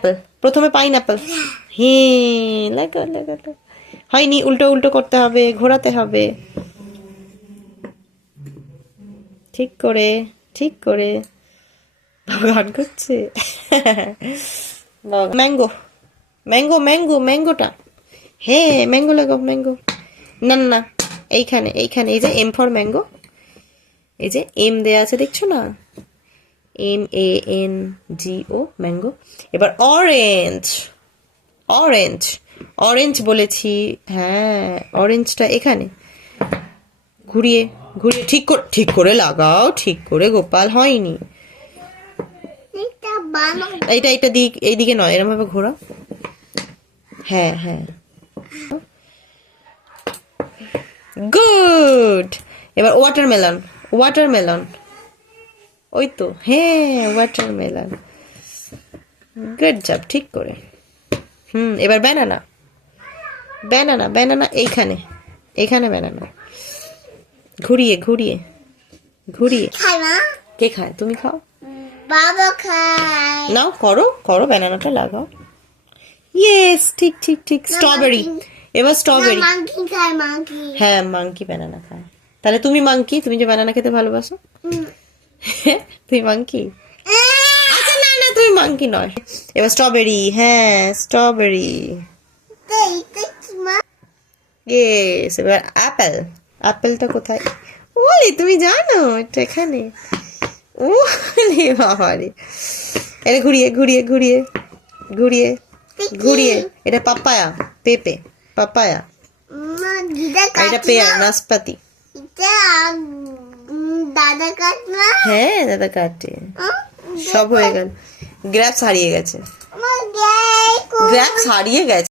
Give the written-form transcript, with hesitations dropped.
Pineapple, প্রথমে pineapple. হ্যাঁ, লাগো লাগো লাগো। হয়নি, উল্টো উল্টো করতে হবে, ঘোরাতে হবে, ঠিক করে ঠিক করে। গান করছে। ম্যাঙ্গো ম্যাঙ্গো ম্যাঙ্গো ম্যাঙ্গোটা, হ্যাঁ ম্যাঙ্গো লাগাও, ম্যাঙ্গো। না না না, এইখানে এইখানে, এই যে এম ফর ম্যাঙ্গো, এই যে এম দেয়া আছে দেখছো না, MANGO, ম্যাঙ্গো। এবার অরেঞ্জ, অরেঞ্জ অরেঞ্জ বলেছি, হ্যাঁ অরেঞ্জটা এখানে ঘুরিয়ে ঘুরিয়ে ঠিক করে লাগাও, ঠিক করে গোপাল, হয়নি। এইটা এইটা দিক, এইদিকে নয়, এরকম ভাবে ঘোরা, হ্যাঁ হ্যাঁ, গুড। এবার ওয়াটারমেলন, ওয়াটারমেলন, ওই তো, হ্যাঁ ওয়াটারমেলন, গুড জব, ঠিক করে। এবার ব্যানানা, ব্যানানা ব্যানানা, এইখানে এইখানে ব্যানানা, ঘুরিয়ে ঘুরিয়ে ঘুরিয়ে। কে খায়? তুমি খাও, বাবা খায়। নাও করো করো, ব্যানানাটা লাগাও, ইয়েস, ঠিক ঠিক ঠিক। স্ট্রবেরি, এবার স্ট্রবেরি। মাঙ্কি খায়, মাঙ্কি। হ্যাঁ মাঙ্কি ব্যানানা খায়। তাহলে তুমি মাঙ্কি, তুমি যে ব্যানানা খেতে ভালোবাসো, তুমি মাঙ্কি। আচ্ছা না না, তুমি মাঙ্কি নয়। এবার স্ট্রবেরি, হ্যাঁ স্ট্রবেরি, ইয়েস। এবার অ্যাপেল, অ্যাপেলটা কোথায়? ওরে তুমি জানো এটা এখানে, ওরে বাবারে। এটা ঘুরিয়ে ঘুরিয়ে ঘুরিয়ে ঘুরিয়ে ঘুরিয়ে, এটা পাপায়া, পেঁপে, পাপায়া। এটা পেয়ার, নাশপাতি। দাদা কাটনা, হ্যাঁ দাদা কাটে, সব হয়ে গেল। গ্র্যাপস হারিয়ে গেছে, গ্র্যাপস হারিয়ে গেছে।